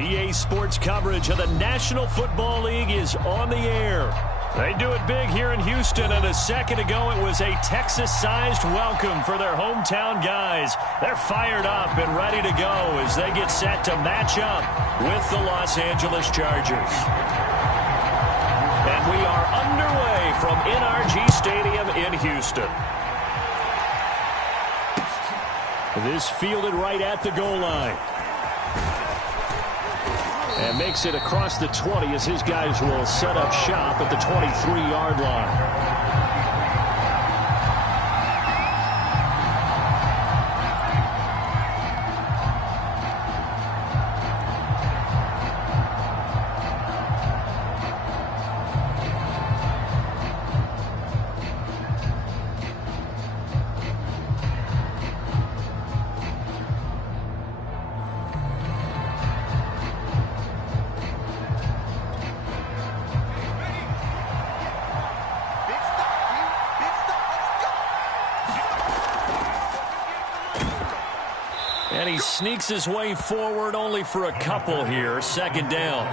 EA Sports coverage of the National Football League is on the air. They do it big here in Houston, and a second ago it was a Texas-sized welcome for their hometown guys. They're fired up and ready to go as they get set to match up with the Los Angeles Chargers. And we are underway from NRG Stadium in Houston. This fielded right at the goal line. And makes it across the 20 as his guys will set up shop at the 23-yard line. And he sneaks his way forward only for a couple here. Second down.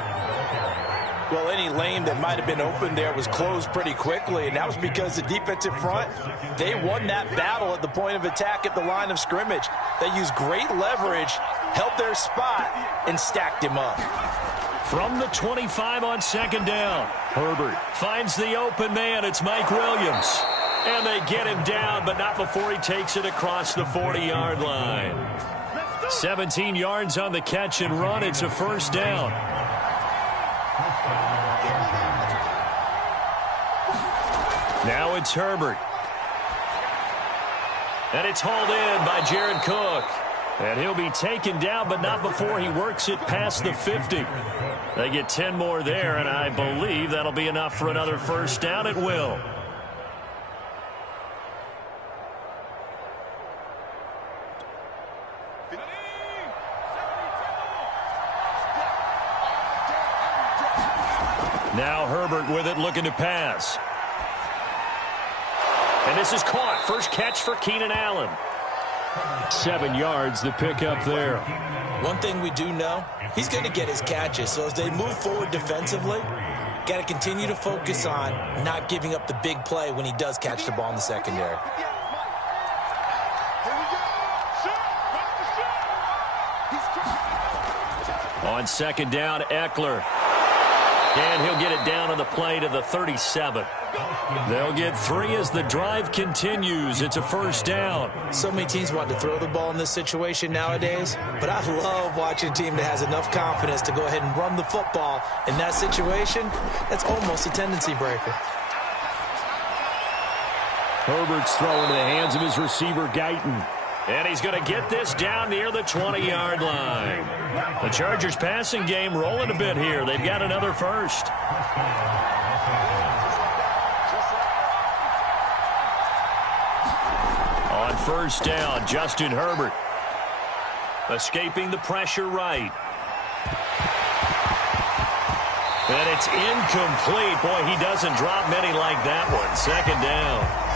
Well, any lane that might have been open there was closed pretty quickly, and that was because the defensive front, they won that battle at the point of attack at the line of scrimmage. They used great leverage, held their spot, and stacked him up. From the 25 on second down, Herbert finds the open man. It's Mike Williams. And they get him down, but not before he takes it across the 40-yard line. 17 yards on the catch and run. It's a first down. Now it's Herbert. And it's hauled in by Jared Cook. And he'll be taken down, but not before he works it past the 50. They get 10 more there, and I believe that'll be enough for another first down. It will. Now Herbert with it, looking to pass. And this is caught. First catch for Keenan Allen. 7 yards, the pickup there. One thing we do know, he's going to get his catches. So as they move forward defensively, got to continue to focus on not giving up the big play when he does catch the ball in the secondary. On second down, Eckler. And he'll get it down on the play to the 37. They'll get 3 as the drive continues. It's a first down. So many teams want to throw the ball in this situation nowadays, but I love watching a team that has enough confidence to go ahead and run the football. In that situation, that's almost a tendency breaker. Herbert's throwing in the hands of his receiver, Guyton. And he's going to get this down near the 20-yard line. The Chargers passing game rolling a bit here. They've got another first. On first down, Justin Herbert. Escaping the pressure right. And it's incomplete. Boy, he doesn't drop many like that one. Second down.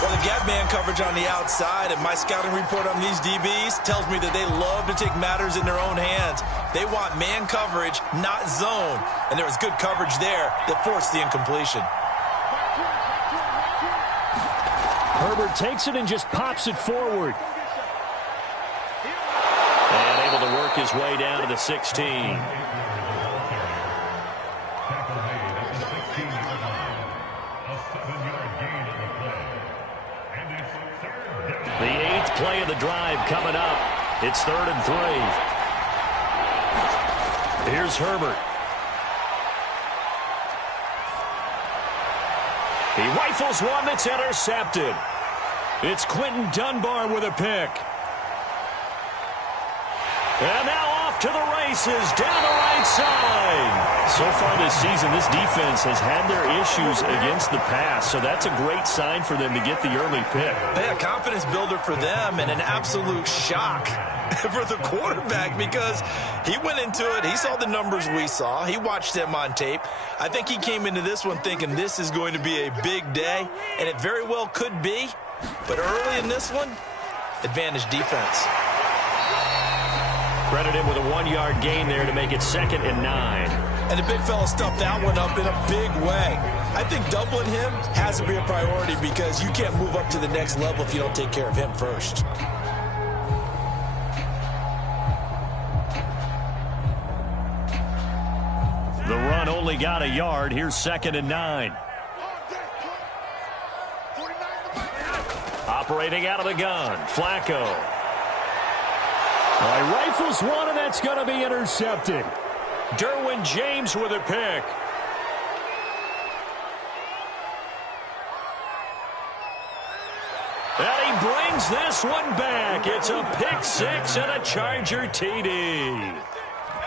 Well, the gap man coverage on the outside, and my scouting report on these DBs tells me that they love to take matters in their own hands. They want man coverage, not zone. And there was good coverage there that forced the incompletion. Herbert takes it and just pops it forward. And able to work his way down to the 16. The 8th play of the drive coming up. It's 3rd and 3. Here's Herbert. He rifles one that's intercepted. It's Quentin Dunbar with a pick. And now off to the races down the right side. So far this season, this defense has had their issues against the pass, so that's a great sign for them to get the early pick. Yeah, confidence builder for them and an absolute shock for the quarterback because he went into it. He saw the numbers we saw. He watched them on tape. I think he came into this one thinking this is going to be a big day, and it very well could be. But early in this one, advantage defense. credit him with a 1-yard gain there to make it 2nd and 9. And the big fella stuffed that one up in a big way. I think doubling him has to be a priority because you can't move up to the next level if you don't take care of him first. The run only got a yard. Here's 2nd and 9. Operating out of the gun, Flacco. Rifles one, and that's going to be intercepted. Derwin James with a pick. And he brings this one back. It's a pick six and a Charger TD.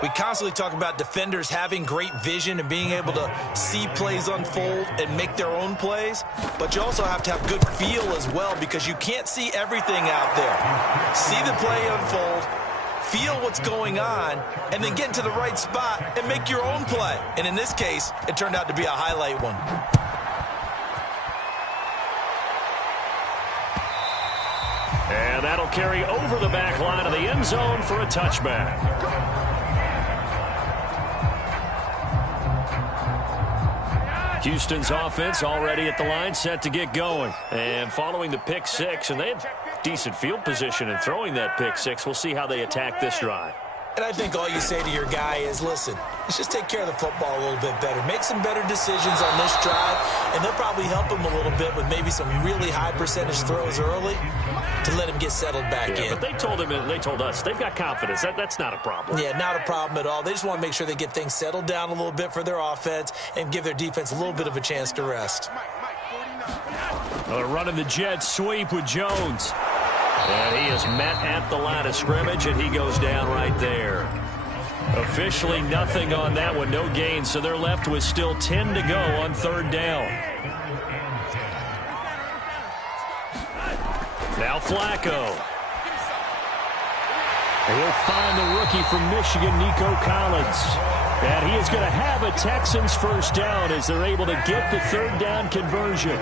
We constantly talk about defenders having great vision and being able to see plays unfold and make their own plays. But you also have to have good feel as well because you can't see everything out there. See the play unfold, feel what's going on, and then get into the right spot and make your own play. And in this case, it turned out to be a highlight one. And that'll carry over the back line of the end zone for a touchback. Houston's offense already at the line, set to get going. And following the pick six, and they had decent field position in throwing that pick six. We'll see how they attack this drive. And I think all you say to your guy is, listen, let's just take care of the football a little bit better. Make some better decisions on this drive, and they'll probably help him a little bit with maybe some really high percentage throws early to let him get settled back in. But they told him, and they told us, they've got confidence. That's not a problem. Yeah, not a problem at all. They just want to make sure they get things settled down a little bit for their offense and give their defense a little bit of a chance to rest. They're running the jet sweep with Jones. And he is met at the line of scrimmage, and he goes down right there. Officially nothing on that one, no gain, so they're left with still 10 to go on 3rd down. Now Flacco. He'll find the rookie from Michigan, Nico Collins. And he is going to have a Texans first down as they're able to get the 3rd down conversion.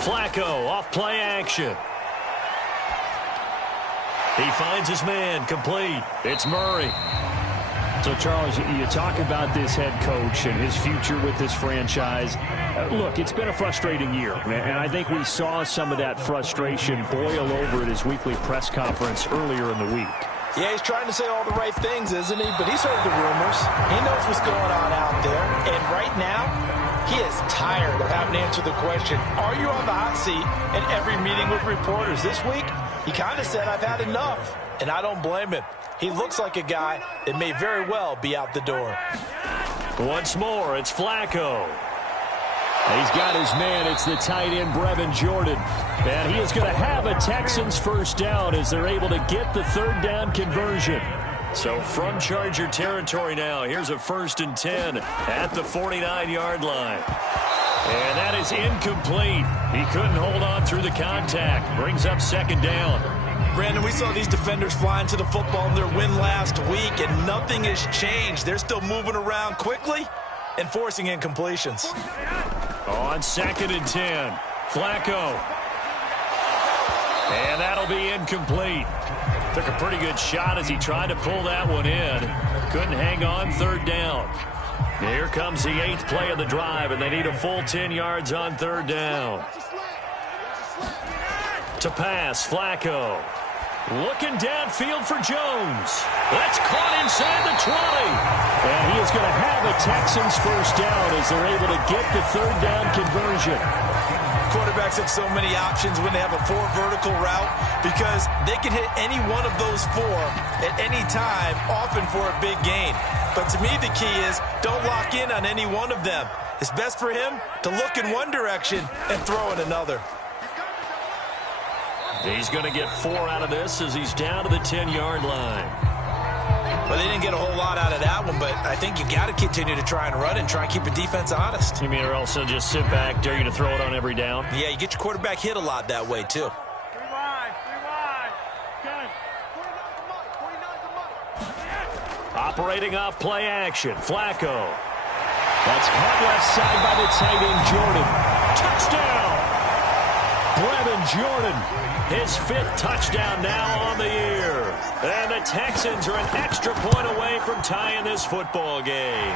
Flacco off play action. He finds his man, complete. It's Murray. So, Charles, you talk about this head coach and his future with this franchise. Look, it's been a frustrating year, and I think we saw some of that frustration boil over at his weekly press conference earlier in the week. Yeah, he's trying to say all the right things, isn't he? But he's heard the rumors. He knows what's going on out there. And right now, he is tired of having to answer the question, are you on the hot seat in every meeting with reporters? This week, he kind of said, I've had enough. And I don't blame him. He looks like a guy that may very well be out the door. Once more, it's Flacco. He's got his man. It's the tight end, Brevin Jordan. And he is going to have a Texans first down as they're able to get the 3rd down conversion. So from Charger territory now, here's a 1st and 10 at the 49-yard line. And that is incomplete. He couldn't hold on through the contact. Brings up 2nd down. Brandon, we saw these defenders flying to the football in their win last week, and nothing has changed. They're still moving around quickly and forcing incompletions. On 2nd and 10, Flacco. And that'll be incomplete. Took a pretty good shot as he tried to pull that one in. Couldn't hang on, 3rd down. Here comes the 8th play of the drive, and they need a full 10 yards on 3rd down. To pass, Flacco. Looking downfield for Jones. That's caught inside the 20. And he is going to have a Texans first down as they're able to get the 3rd down conversion. Quarterbacks have so many options when they have a 4 vertical route because they can hit any one of those 4 at any time, often for a big gain. But to me, the key is don't lock in on any one of them. It's best for him to look in one direction and throw in another. He's going to get 4 out of this as he's down to the 10-yard line. Well, they didn't get a whole lot out of that one, but I think you got to continue to try and run and try and keep the defense honest. You mean, or else they'll just sit back, dare you to throw it on every down? Yeah, you get your quarterback hit a lot that way, too. Operating off play action, Flacco. That's caught left side by the tight end, Jordan. Touchdown! Jordan, his 5th touchdown now on the year. And the Texans are an extra point away from tying this football game.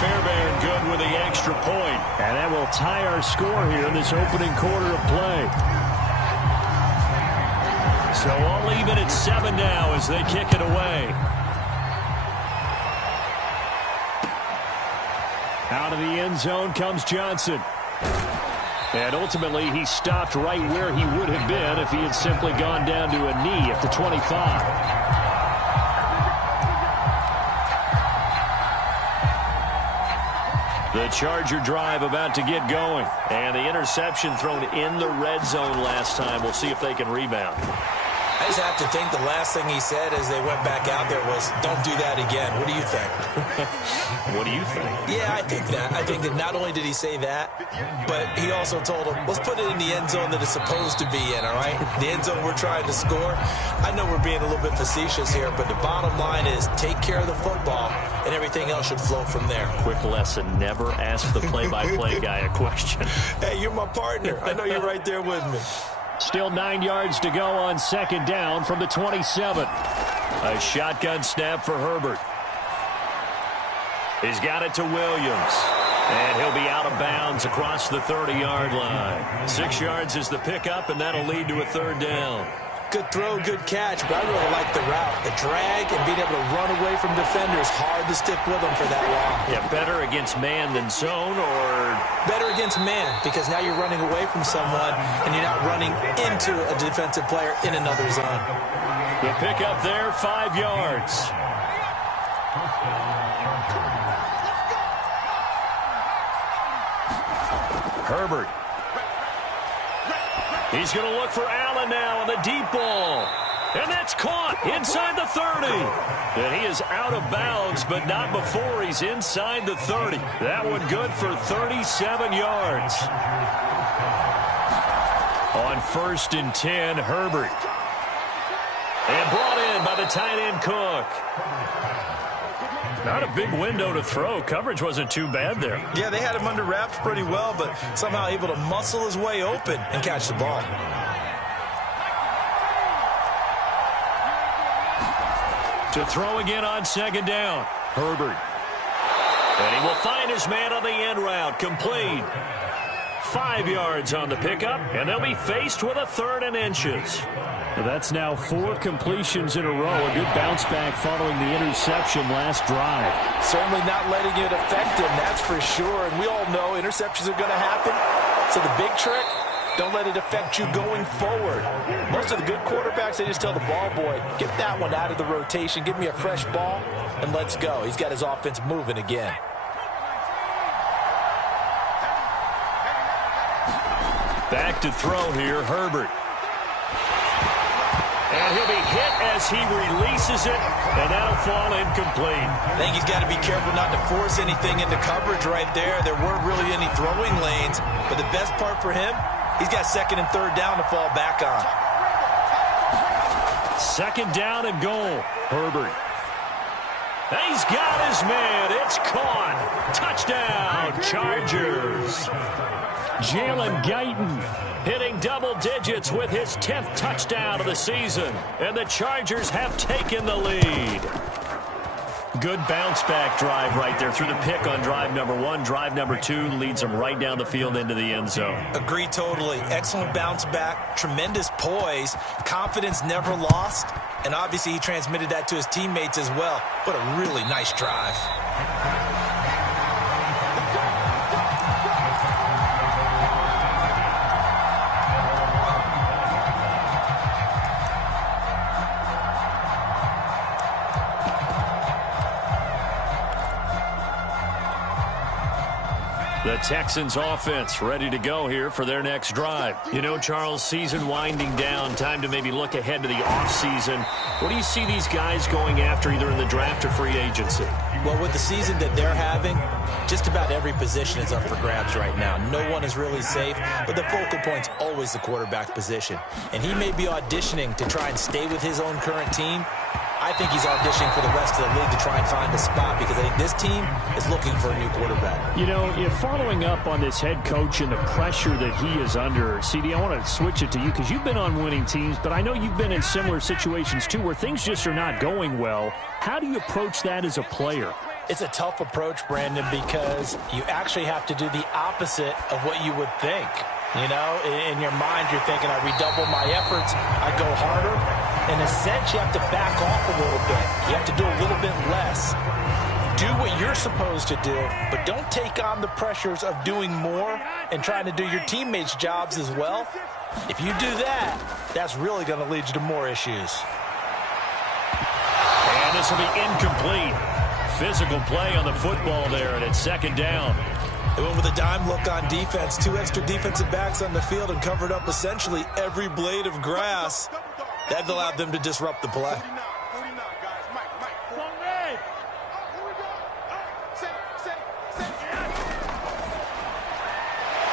Fairbairn good with the extra point. And that will tie our score here in this opening quarter of play. So all even at 7 now as they kick it away. Out of the end zone comes Johnson. And ultimately, he stopped right where he would have been if he had simply gone down to a knee at the 25. The Charger drive about to get going. And the interception thrown in the red zone last time. We'll see if they can rebound. I just have to think the last thing he said as they went back out there was, don't do that again. What do you think? What do you think? Yeah, I think that. I think that not only did he say that, but he also told him, let's put it in the end zone that it's supposed to be in, all right? The end zone we're trying to score. I know we're being a little bit facetious here, but the bottom line is take care of the football, and everything else should flow from there. Quick lesson, never ask the play-by-play guy a question. Hey, you're my partner. I know you're right there with me. Still 9 yards to go on 2nd down from the 27. A shotgun snap for Herbert. He's got it to Williams. And he'll be out of bounds across the 30-yard line. 6 yards is the pickup, and that'll lead to a 3rd down. Good throw, good catch, but I really like the route. The drag and being able to run away from defenders, hard to stick with them for that long. Yeah, better against man than zone, or? Better against man, because now you're running away from someone and you're not running into a defensive player in another zone. The pickup there, 5 yards. Herbert. He's going to look for Allen now on the deep ball. And that's caught inside the 30. And he is out of bounds, but not before he's inside the 30. That one good for 37 yards. On 1st and 10, Herbert. And brought in by the tight end Cook. Not a big window to throw. Coverage wasn't too bad there. Yeah, they had him under wraps pretty well, but somehow able to muscle his way open and catch the ball. To throw again on 2nd down. Herbert. And he will find his man on the end route. Complete. 5 yards on the pickup, and they'll be faced with a 3rd and inches. Well, that's now 4 completions in a row. A good bounce back following the interception last drive. Certainly not letting it affect him, that's for sure. And we all know interceptions are going to happen. So the big trick, don't let it affect you going forward. Most of the good quarterbacks, they just tell the ball boy, get that one out of the rotation, give me a fresh ball, and let's go. He's got his offense moving again. Back to throw here, Herbert. And he'll be hit as he releases it, and that'll fall incomplete. I think he's got to be careful not to force anything into coverage right there. There weren't really any throwing lanes, but the best part for him, he's got 2nd and 3rd down to fall back on. 2nd down and goal. Herbert. He's got his man. It's caught. Touchdown, Chargers. Jalen Guyton hitting double digits with his 10th touchdown of the season. And the Chargers have taken the lead. Good bounce-back drive right there through the pick on drive number 1. Drive number 2 leads them right down the field into the end zone. Agree totally. Excellent bounce-back, tremendous poise, confidence never lost, and obviously he transmitted that to his teammates as well. What a really nice drive. The Texans offense ready to go here for their next drive. You know, Charles, season winding down, time to maybe look ahead to the offseason. What do you see these guys going after either in the draft or free agency? Well, with the season that they're having, just about every position is up for grabs right now. No one is really safe, but the focal point's always the quarterback position. And he may be auditioning to try and stay with his own current team, I think he's auditioning for the rest of the league to try and find a spot because I think this team is looking for a new quarterback. You know, if following up on this head coach and the pressure that he is under, CD, I want to switch it to you because you've been on winning teams, but I know you've been in similar situations too where things just are not going well. How do you approach that as a player? It's a tough approach, Brandon, because you actually have to do the opposite of what you would think. You know, in your mind, you're thinking, I redouble my efforts, I go harder. In a sense, you have to back off a little bit. You have to do a little bit less. Do what you're supposed to do, but don't take on the pressures of doing more and trying to do your teammates' jobs as well. If you do that, that's really going to lead you to more issues. And this will be incomplete. Physical play on the football there, and it's second down. They went with a dime look on defense. 2 extra defensive backs on the field and covered up essentially every blade of grass. That allowed them to disrupt the play.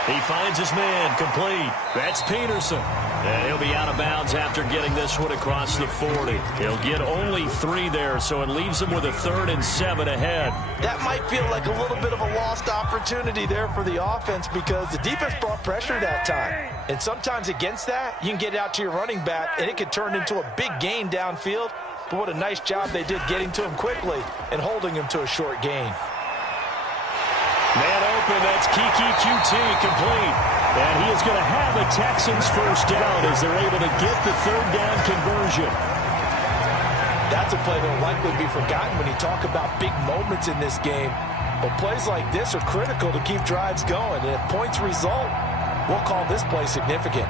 He finds his man, complete. That's Peterson. And he'll be out of bounds after getting this one across the 40. He'll get only 3 there, so it leaves him with a 3rd and 7 ahead. That might feel like a little bit of a lost opportunity there for the offense because the defense brought pressure that time. And sometimes against that, you can get out to your running back, and it could turn into a big gain downfield. But what a nice job they did getting to him quickly and holding him to a short gain. Man open, that's Kiki QT complete. And he is going to have a Texans first down as they're able to get the 3rd down conversion. That's a play that will likely be forgotten when you talk about big moments in this game. But plays like this are critical to keep drives going. And if points result, we'll call this play significant.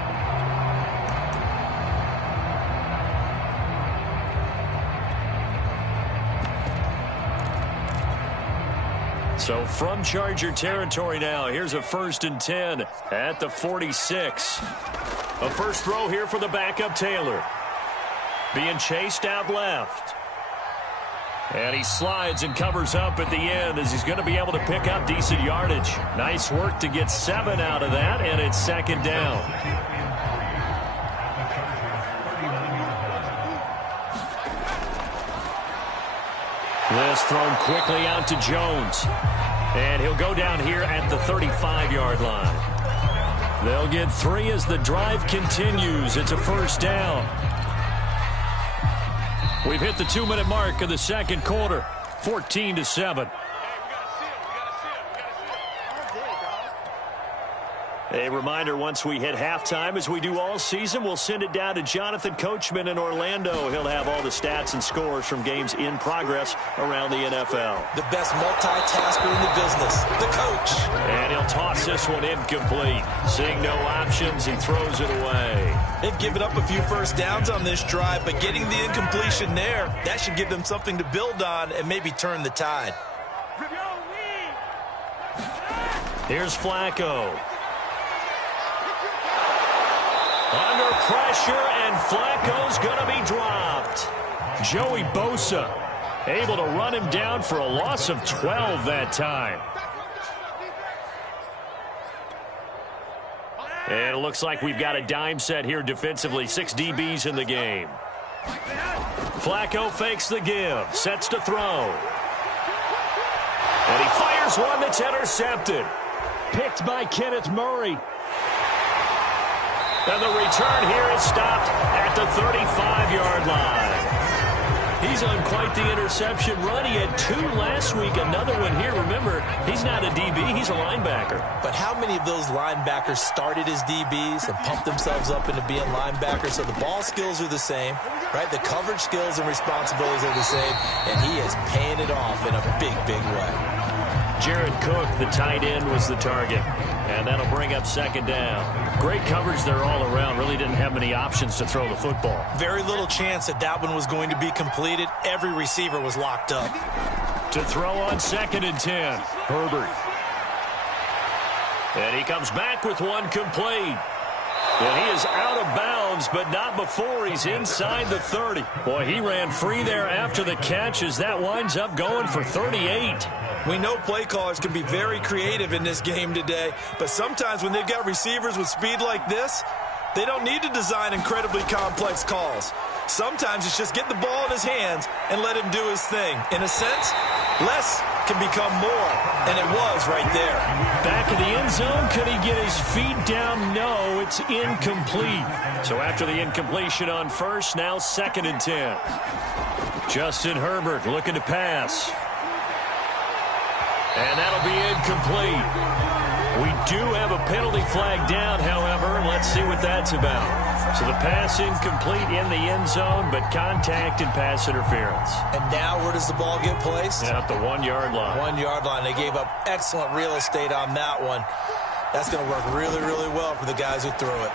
So from Charger territory now, here's a 1st and 10 at the 46. A first throw here for the backup Taylor. Being chased out left. And he slides and covers up at the end as he's going to be able to pick up decent yardage. Nice work to get 7 out of that, and it's second down. This thrown quickly out to Jones. And he'll go down here at the 35-yard line. They'll get 3 as the drive continues. It's a first down. We've hit the 2-minute mark of the second quarter. 14-7. A reminder, once we hit halftime, as we do all season, we'll send it down to Jonathan Coachman in Orlando. He'll have all the stats and scores from games in progress around the NFL. The best multitasker in the business, the coach. And he'll toss this one incomplete. Seeing no options, he throws it away. They've given up a few first downs on this drive, but getting the incompletion there, that should give them something to build on and maybe turn the tide. Here's Flacco. Under pressure, and Flacco's going to be dropped. Joey Bosa able to run him down for a loss of 12 that time. And it looks like we've got a dime set here defensively. 6 DBs in the game. Flacco fakes the give, sets to throw. And he fires one that's intercepted. Picked by Kenneth Murray. And the return here is stopped at the 35-yard line. He's on quite the interception run. He had 2 last week, another one here. Remember, he's not a DB, he's a linebacker. But how many of those linebackers started as DBs and pumped themselves up into being linebackers? So the ball skills are the same, right? The coverage skills and responsibilities are the same, and he is paying it off in a big, big way. Jared Cook, the tight end, was the target. And that'll bring up second down. Great coverage there all around. Really didn't have many options to throw the football. Very little chance that that one was going to be completed. Every receiver was locked up. To throw on 2nd and 10. Herbert. And he comes back with one complete. And he is out of bounds, but not before he's inside the 30. Boy, he ran free there after the catch as that winds up going for 38. We know play callers can be very creative in this game today, but sometimes when they've got receivers with speed like this, They don't need to design incredibly complex calls. Sometimes it's just get the ball in his hands and let him do his thing. In a sense, less can become more, and it was right there. Back in the end zone, could he get his feet down? No, it's incomplete. So after the incompletion on first, now 2nd and 10. Justin Herbert looking to pass. And that'll be incomplete. We do have a penalty flag down, however. Let's see what that's about. So the pass incomplete in the end zone, but contact and pass interference. And now where does the ball get placed? At the 1-yard line. 1-yard line. They gave up excellent real estate on that one. That's going to work really, really well for the guys who threw it.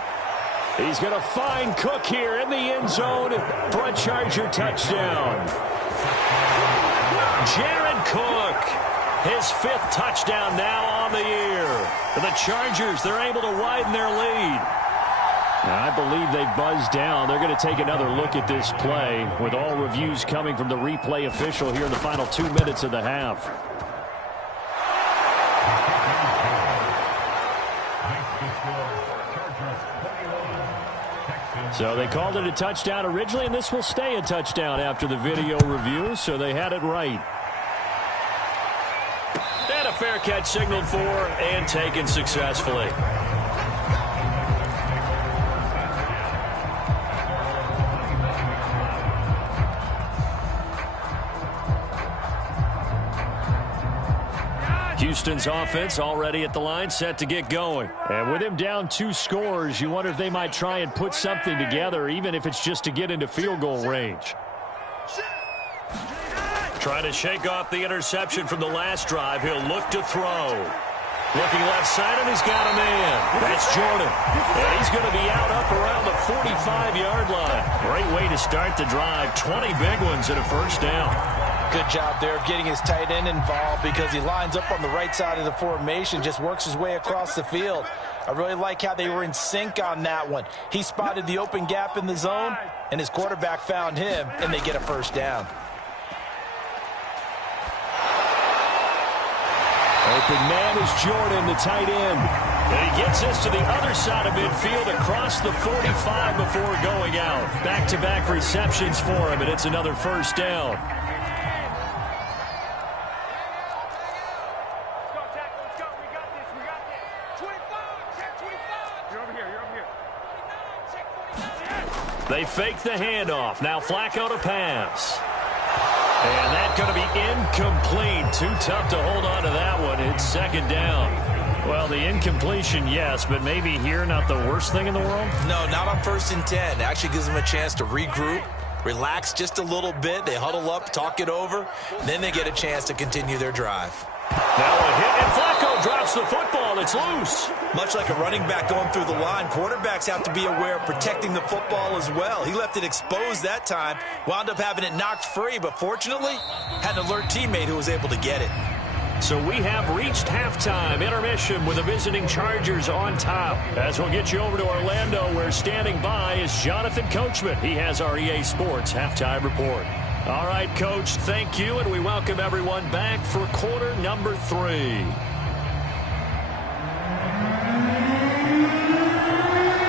He's going to find Cook here in the end zone for a Charger touchdown. Jared Cook, his 5th touchdown now on the year. For the Chargers, they're able to widen their lead. Now, I believe they buzzed down. They're going to take another look at this play with all reviews coming from the replay official here in the final 2 minutes of the half. So they called it a touchdown originally, and this will stay a touchdown after the video review, so they had it right. And a fair catch signaled for and taken successfully. Houston's offense already at the line, set to get going. And with him down 2 scores, you wonder if they might try and put something together, even if it's just to get into field goal range. Trying to shake off the interception from the last drive. He'll look to throw. Looking left side, and he's got a man. That's Jordan. And he's going to be out up around the 45-yard line. Great way to start the drive. 20 big ones and a first down. Good job there of getting his tight end involved because he lines up on the right side of the formation, just works his way across the field. I really like how they were in sync on that one. He spotted the open gap in the zone, and his quarterback found him, and they get a first down. Open man is Jordan, the tight end. And he gets this to the other side of midfield across the 45 before going out. Back-to-back receptions for him, and it's another first down. They fake the handoff. Now Flacco to pass. And that's going to be incomplete. Too tough to hold on to that one. It's 2nd down. Well, the incompletion, yes, but maybe here not the worst thing in the world? No, not on 1st and 10. It actually gives them a chance to regroup, relax just a little bit. They huddle up, talk it over. Then they get a chance to continue their drive. Now a hit, and Flacco drops the football. It's loose. Much like a running back going through the line, quarterbacks have to be aware of protecting the football as well. He left it exposed that time, wound up having it knocked free, but fortunately, had an alert teammate who was able to get it. So we have reached halftime intermission with the visiting Chargers on top. As we'll get you over to Orlando, where standing by is Jonathan Coachman. He has our EA Sports halftime report. All right, Coach, thank you, and we welcome everyone back for quarter number 3.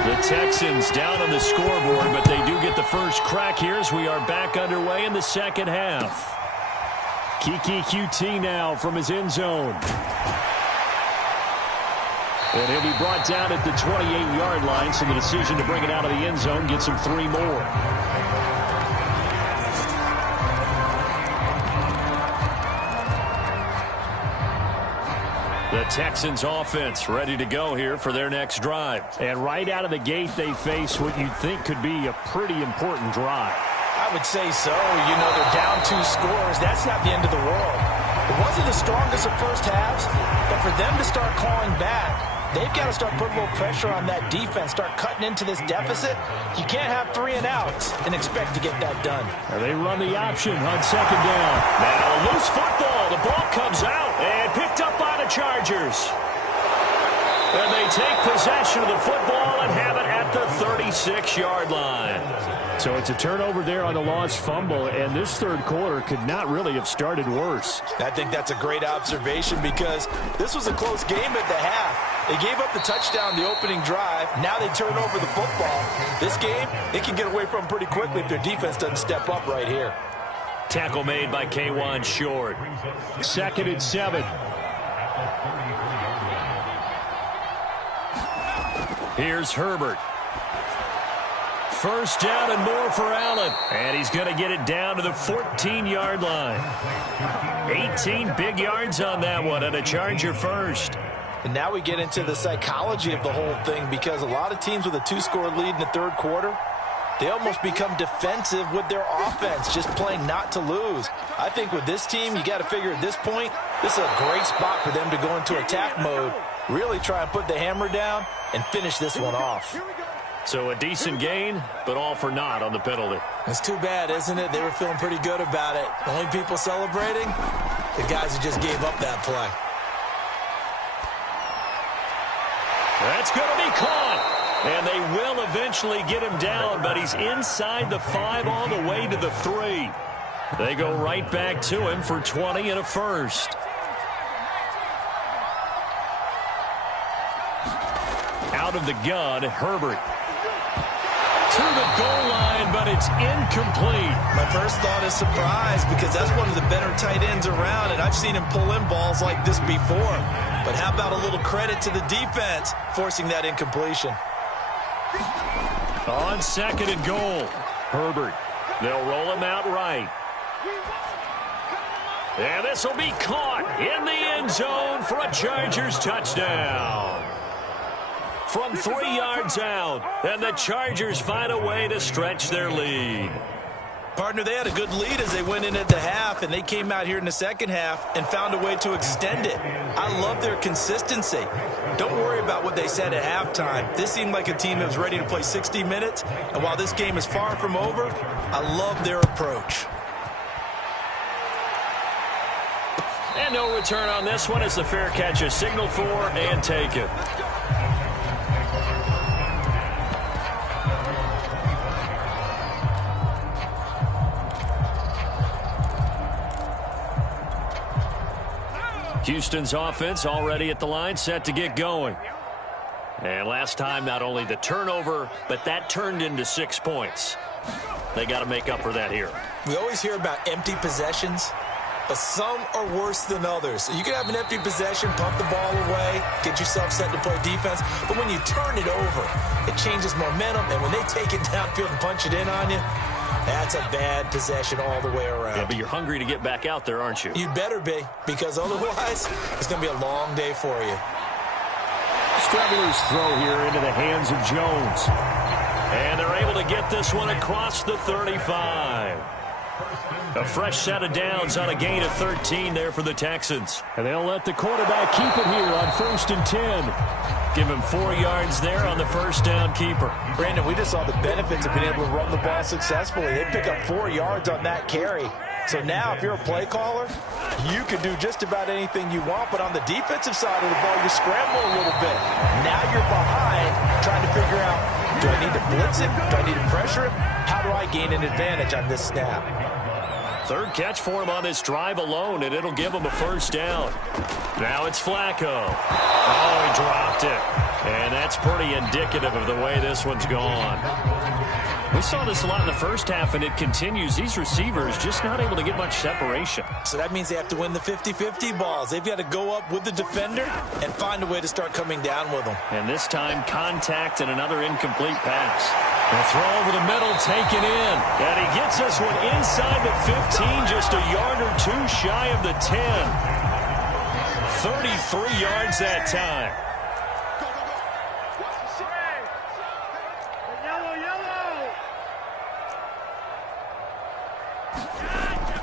The Texans down on the scoreboard, but they do get the first crack here as we are back underway in the second half. Kiki QT now from his end zone. And he'll be brought down at the 28-yard line, so the decision to bring it out of the end zone gets him 3 more. The Texans offense ready to go here for their next drive. And right out of the gate, they face what you'd think could be a pretty important drive. I would say so. You know, they're down 2 scores. That's not the end of the world. It wasn't the strongest of first halves, but for them to start clawing back, they've got to start putting a little pressure on that defense, start cutting into this deficit. You can't have 3 and outs and expect to get that done. Now they run the option on 2nd down. Now a loose football. The ball comes out and picked up by the Chargers. And they take possession of the football and have it at the 36-yard line. So it's a turnover there on the lost fumble, and this third quarter could not really have started worse. I think that's a great observation because this was a close game at the half. They gave up the touchdown the opening drive. Now they turn over the football. This game, they can get away from them pretty quickly if their defense doesn't step up right here. Tackle made by K1 short. 2nd and 7. Here's Herbert. First down and more for Allen. And he's going to get it down to the 14-yard line. 18 big yards on that one, and a Charger first. And now we get into the psychology of the whole thing, because a lot of teams with a 2-score lead in the third quarter, they almost become defensive with their offense, just playing not to lose. I think with this team, you got to figure at this point, this is a great spot for them to go into attack mode, really try and put the hammer down and finish this one off. So a decent gain, but all for naught on the penalty. It's too bad, isn't it? They were feeling pretty good about it. The only people celebrating, the guys who just gave up that play. That's going to be caught. And they will eventually get him down, but he's inside the 5 all the way to the 3. They go right back to him for 20 and a first. Out of the gun, Herbert. To the goal line, but it's incomplete. My first thought is surprise, because that's one of the better tight ends around, and I've seen him pull in balls like this before. But how about a little credit to the defense forcing that incompletion? On 2nd and goal, Herbert. They'll roll him out right. And this will be caught in the end zone for a Chargers touchdown. From 3 yards out, and the Chargers find a way to stretch their lead. Partner, they had a good lead as they went in at the half, and they came out here in the second half and found a way to extend it. I love their consistency. Don't worry about what they said at halftime. This seemed like a team that was ready to play 60 minutes, and while this game is far from over, I love their approach. And no return on this one as the fair catch is signaled for and taken. Houston's offense already at the line, set to get going. And last time, not only the turnover, but that turned into 6 points. They got to make up for that here. We always hear about empty possessions, but some are worse than others. So you can have an empty possession, pump the ball away, get yourself set to play defense, but when you turn it over, it changes momentum, and when they take it downfield and punch it in on you, that's a bad possession all the way around. Yeah, but you're hungry to get back out there, aren't you? You better be, because otherwise, it's going to be a long day for you. Straddler's throw here into the hands of Jones. And they're able to get this one across the 35. A fresh set of downs on a gain of 13 there for the Texans. And they'll let the quarterback keep it here on 1st and 10. Give him 4 yards there on the first down keeper. Brandon, we just saw the benefits of being able to run the ball successfully. They pick up 4 yards on that carry. So now if you're a play caller, you can do just about anything you want. But on the defensive side of the ball, you scramble a little bit. Now you're behind trying to figure out, do I need to blitz him? Do I need to pressure him? How do I gain an advantage on this snap? Third catch for him on this drive alone, and it'll give him a first down. Now it's Flacco. Oh, he dropped it. And that's pretty indicative of the way this one's gone. We saw this a lot in the first half, and it continues. These receivers just not able to get much separation. So that means they have to win the 50-50 balls. They've got to go up with the defender and find a way to start coming down with them. And this time, contact and another incomplete pass. The throw over the middle, taken in. And he gets this one inside the 15, just a yard or two shy of the 10. 33 yards that time.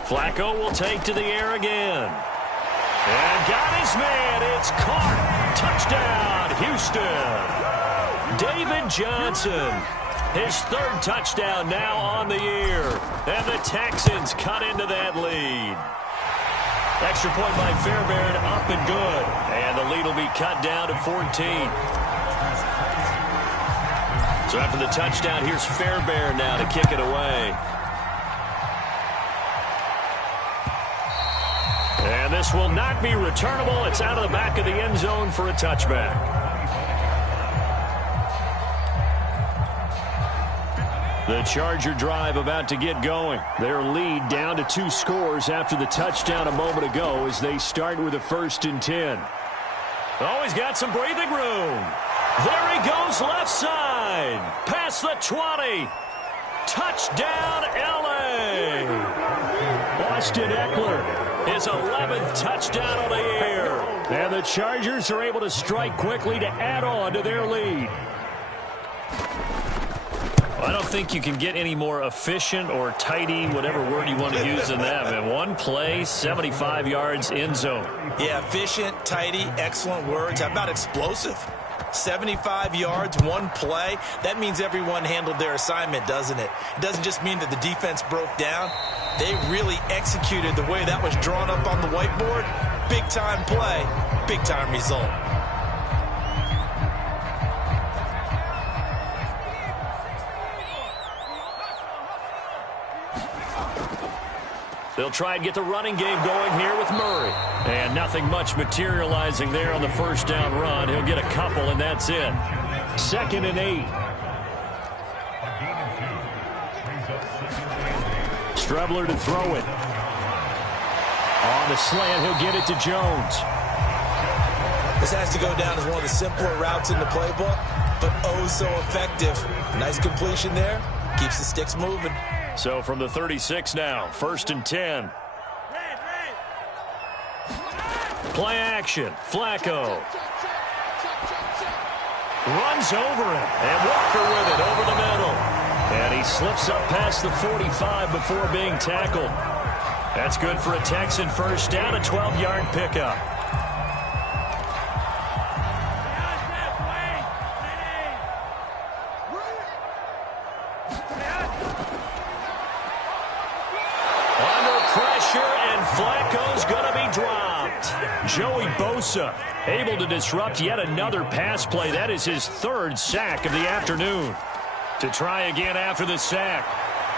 Flacco will take to the air again. And got his man. It's caught. Touchdown, Houston. David Johnson. His third touchdown now on the year. And the Texans cut into that lead. Extra point by Fairbairn, up and good. And the lead will be cut down to 14. So after the touchdown, here's Fairbairn now to kick it away. And this will not be returnable. It's out of the back of the end zone for a touchback. The Charger drive about to get going. Their lead down to 2 scores after the touchdown a moment ago as they start with a 1st and 10. Oh, he's got some breathing room. There he goes left side. Past the 20. Touchdown, L.A. Austin Eckler, his 11th touchdown on the air. And the Chargers are able to strike quickly to add on to their lead. I don't think you can get any more efficient or tidy, whatever word you want to use in that. And one play, 75 yards, end zone. Yeah, efficient, tidy, excellent words. How about explosive? 75 yards, one play. That means everyone handled their assignment, doesn't it? It doesn't just mean that the defense broke down. They really executed the way that was drawn up on the whiteboard. Big-time play, big-time result. They'll try and get the running game going here with Murray. And nothing much materializing there on the first down run. He'll get a couple, and that's it. 2nd and 8. Strebler to throw it. On the slant, he'll get it to Jones. This has to go down as one of the simpler routes in the playbook, but oh so effective. Nice completion there. Keeps the sticks moving. So from the 36 now, 1st and 10. Play action. Flacco. Runs over him. And Walker with it over the middle. And he slips up past the 45 before being tackled. That's good for a Texan first down, a 12-yard pickup. Flacco's going to be dropped. Joey Bosa able to disrupt yet another pass play. That is his 3rd sack of the afternoon. To try again after the sack.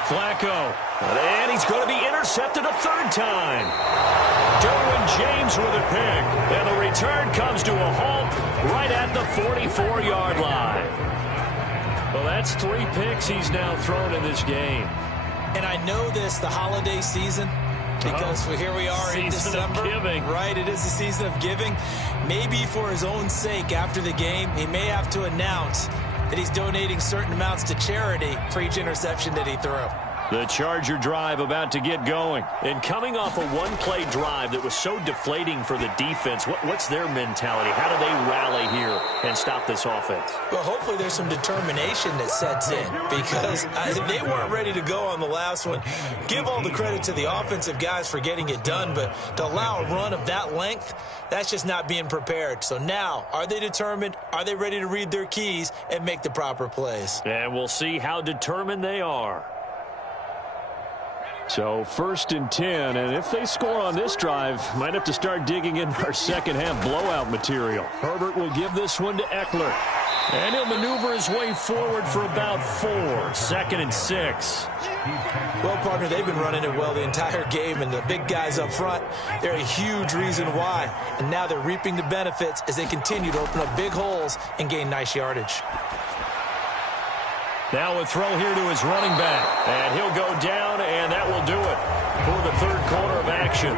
Flacco. And he's going to be intercepted a 3rd time. Derwin James with a pick. And the return comes to a halt right at the 44-yard line. Well, that's 3 picks he's now thrown in this game. And I know this, the holiday season, because here we are in December, right? It is the season of giving. Maybe for his own sake after the game, he may have to announce that he's donating certain amounts to charity for each interception that he threw. The Charger drive about to get going. And coming off a one-play drive that was so deflating for the defense, what's their mentality? How do they rally here and stop this offense? Well, hopefully there's some determination that sets in because they weren't ready to go on the last one. Give all the credit to the offensive guys for getting it done, but to allow a run of that length, that's just not being prepared. So now, are they determined? Are they ready to read their keys and make the proper plays? And we'll see how determined they are. So 1st and 10, and if they score on this drive, might have to start digging in our second-half blowout material. Herbert will give this one to Eckler. And he'll maneuver his way forward for about 4. 2nd and 6. Well, partner, they've been running it well the entire game, and the big guys up front, they're a huge reason why. And now they're reaping the benefits as they continue to open up big holes and gain nice yardage. Now a throw here to his running back. And he'll go down, and that will do it for the 3rd quarter of action.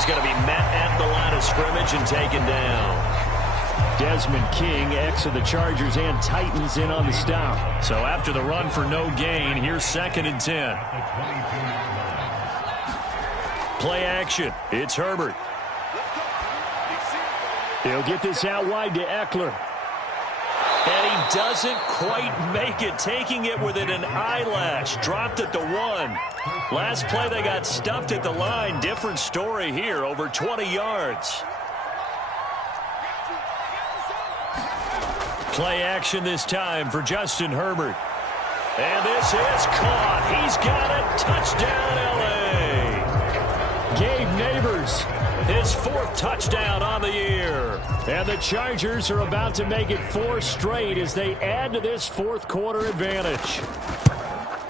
He's going to be met at the line of scrimmage and taken down. Desmond King, ex of the Chargers and Titans, in on the stop. So after the run for no gain, here's 2nd and 10. Play action. It's Herbert. He'll get this out wide to Eckler. And he doesn't quite make it, taking it within an eyelash. Dropped at the 1. Last play, they got stuffed at the line. Different story here, over 20 yards. Play action this time for Justin Herbert. And this is caught. He's got it. Touchdown, L.A. Gabe Neighbors, his 4th touchdown on the year. And the Chargers are about to make it 4 straight as they add to this 4th quarter advantage.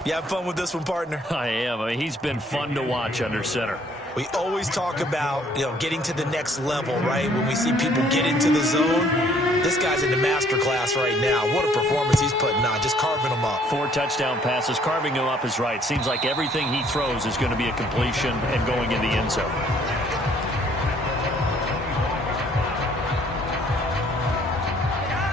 You have fun with this one, partner? I am. I mean, he's been fun to watch under center. We always talk about, getting to the next level, right? When we see people get into the zone, this guy's in the master class right now. What a performance he's putting on, just carving them up. 4 touchdown passes. Carving him up is right. Seems like everything he throws is going to be a completion and going in the end zone.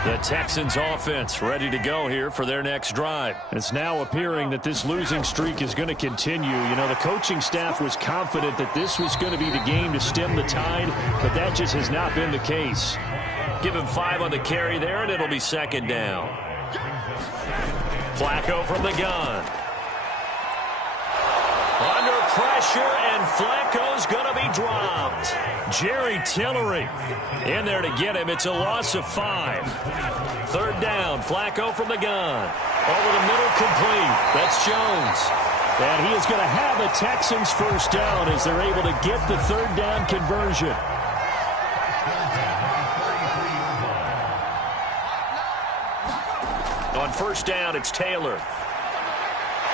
The Texans offense ready to go here for their next drive. It's now appearing that this losing streak is going to continue. The coaching staff was confident that this was going to be the game to stem the tide, but that just has not been the case. Give him 5 on the carry there, and it'll be 2nd down. Flacco from the gun. Under pressure, and Flacco's going to be dropped. Jerry Tillery in there to get him. It's a loss of 5. 3rd down, Flacco from the gun. Over the middle, complete. That's Jones. And he is going to have the Texans 1st down as they're able to get the 3rd down conversion. On 1st down, it's Taylor.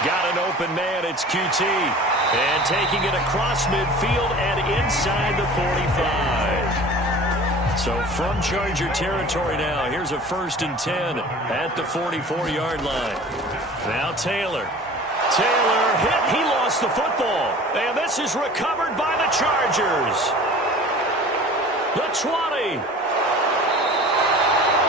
Got an open man, it's QT. And taking it across midfield and inside the 45. So from Charger territory now, here's a 1st and 10 at the 44-yard line. Now Taylor. Taylor hit, he lost the football. And this is recovered by the Chargers. The 20.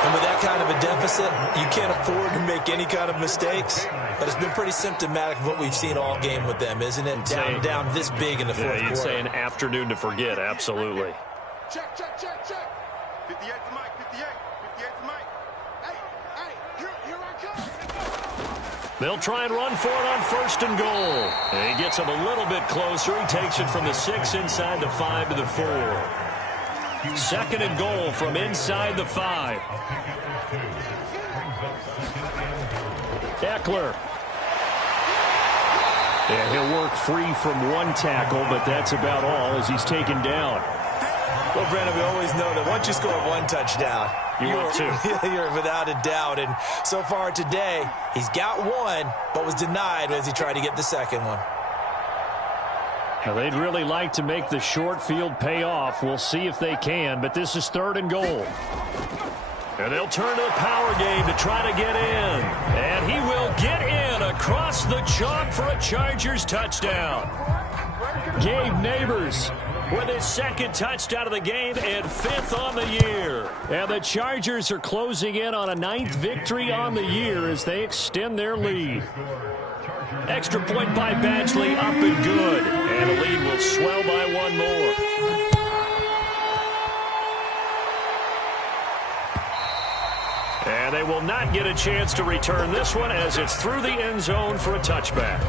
And with that kind of a deficit, you can't afford to make any kind of mistakes. But it's been pretty symptomatic of what we've seen all game with them, isn't it? Down this big in the 4th quarter. You'd say an afternoon to forget, absolutely. Check. 58 to Mike, 58 to Mike. Hey, here I come. They'll try and run for it on 1st and goal. And he gets him a little bit closer. He takes it from the 6 inside the 5 to the 4. 2nd and goal from inside the 5. Eckler. Yeah, he'll work free from 1 tackle, but that's about all as he's taken down. Well, Brandon, we always know that once you score 1 touchdown, you're without a doubt. And so far today, he's got 1, but was denied as he tried to get the 2nd one. Now, they'd really like to make the short field pay off. We'll see if they can, but this is 3rd and goal. And they'll turn to the power game to try to get in. And he will get in across the chalk for a Chargers touchdown. Gabe Neighbors with his 2nd touchdown of the game and 5th on the year. And the Chargers are closing in on a 9th victory on the year as they extend their lead. Extra point by Badgley, up and good. And the lead will swell by 1 more. And they will not get a chance to return this one as it's through the end zone for a touchback.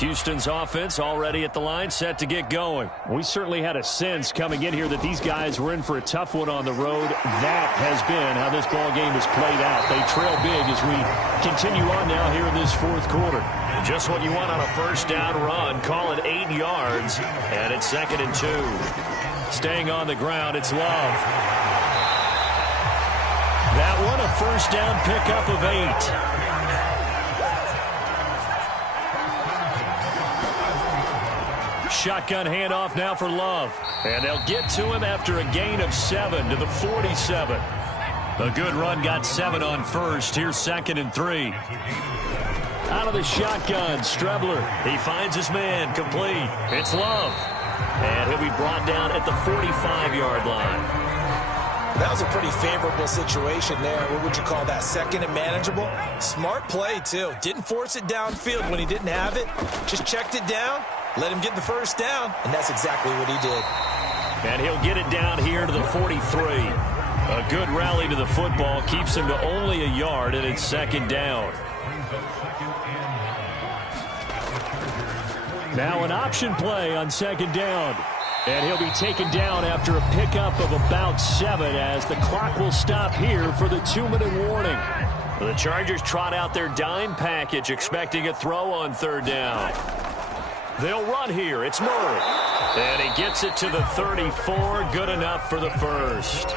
Houston's offense already at the line, set to get going. We certainly had a sense coming in here that these guys were in for a tough one on the road. That has been how this ball game has played out. They trail big as we continue on now here in this 4th quarter. Just what you want on a 1st down run. Call it 8 yards, and it's 2nd and 2. Staying on the ground, it's Love. That one a 1st down pickup of 8. Shotgun handoff now for Love. And they'll get to him after a gain of 7 to the 47. A good run got 7 on 1st. Here's 2nd and 3. Out of the shotgun, Strebler. He finds his man, complete. It's Love. And he'll be brought down at the 45-yard line. That was a pretty favorable situation there. What would you call that? Second and manageable? Smart play, too. Didn't force it downfield when he didn't have it. Just checked it down, let him get the first down, and that's exactly what he did. And he'll get it down here to the 43. A good rally to the football keeps him to only a yard, and it's second down. Now an option play on second down. And he'll be taken down after a pickup of about 7 as the clock will stop here for the 2-minute warning. The Chargers trot out their dime package, expecting a throw on third down. They'll run here. It's Murray. And he gets it to the 34. Good enough for the first.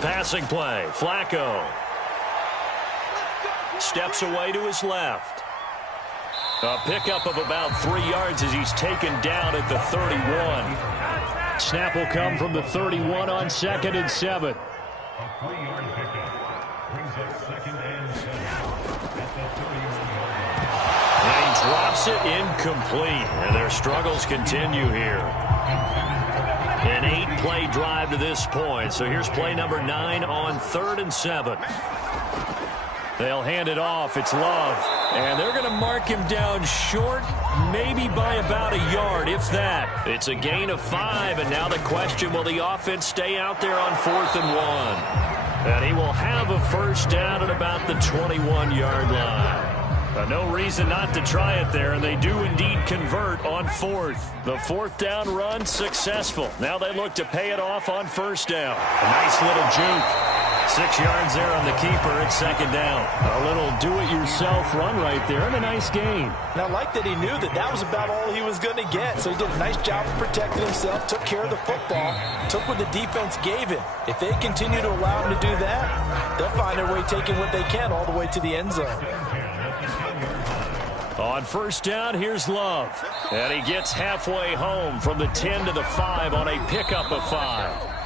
Passing play. Flacco. Steps away to his left. A pickup of about 3 yards as he's taken down at the 31. Snap will come from the 31 on 2nd and 7. And he drops it incomplete. And their struggles continue here. An 8-play drive to this point. So here's play number 9 on 3rd and 7. They'll hand it off. It's Love. And they're going to mark him down short, maybe by about a yard, if that. It's a gain of 5, and now the question, will the offense stay out there on 4th and 1? And he will have a first down at about the 21-yard line. No reason not to try it there, and they do indeed convert on 4th. The 4th down run successful. Now they look to pay it off on 1st down. A nice little juke. 6 yards there on the keeper. It's second down. A little do-it-yourself run right there and a nice gain. And I like that he knew that that was about all he was going to get. So he did a nice job of protecting himself, took care of the football, took what the defense gave him. If they continue to allow him to do that, they'll find their way taking what they can all the way to the end zone. On 1st down, here's Love. And he gets halfway home from the 10 to the 5 on a pickup of 5.